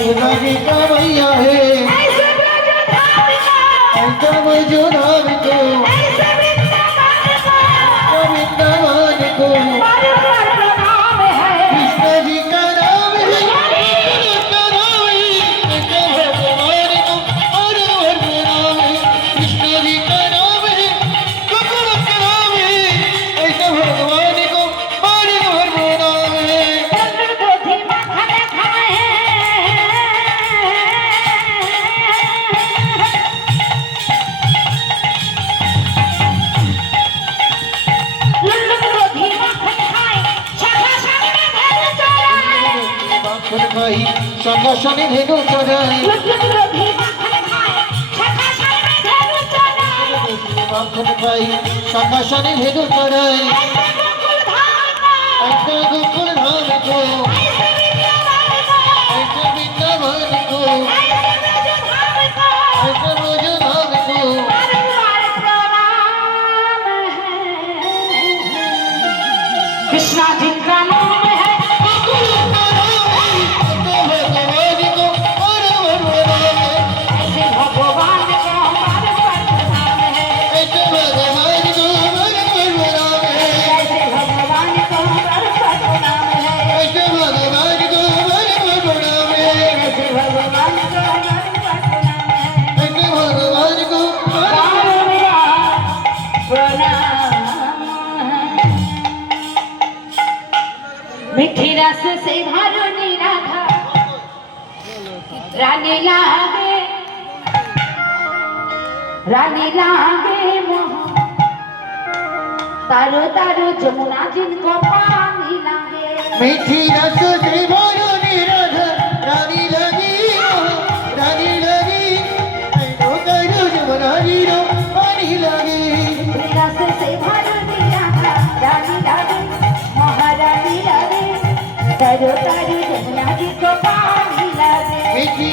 रानी का भैया है ऐसा मुझे धाम को वृंदावन को कृष्ण जी का नाम है का नाम है ऐसा भगवान को और नाम है कृष्ण जी का नाम है का नाम है ऐसा भगवान को और नाम है भाई संघर्षणी धेनु चढ़ाई भाई संघर्षणी धेनु चढ़ाई ऐसे गोकुल धाम को ऐसे वृंदावन को ऐसे मुझे धाम को कृष्णा जिनका नाम है ऐसे भगवान का हमारे पर नाम है ऐसे भगवान का हमारे पर नाम है ऐसे भगवान का हमारे पर नाम है ऐसे भगवान का हमारे पर नाम है ऐसे भगवान का हमारे पर नाम है ऐसे भगवान को मीठी रस से भरो निराधा रानी लागे मोह तारो तारो जमुना जिनको पानी लागे मीठी रस से भरो निराधा रानी लगी रानी लगी तो करो जमुना जीरो पानी लगी मीठी रस से भरो निराधा रानी लागे महारानी लागे तारो तारो जमुना जिनको पानी लागे मीठी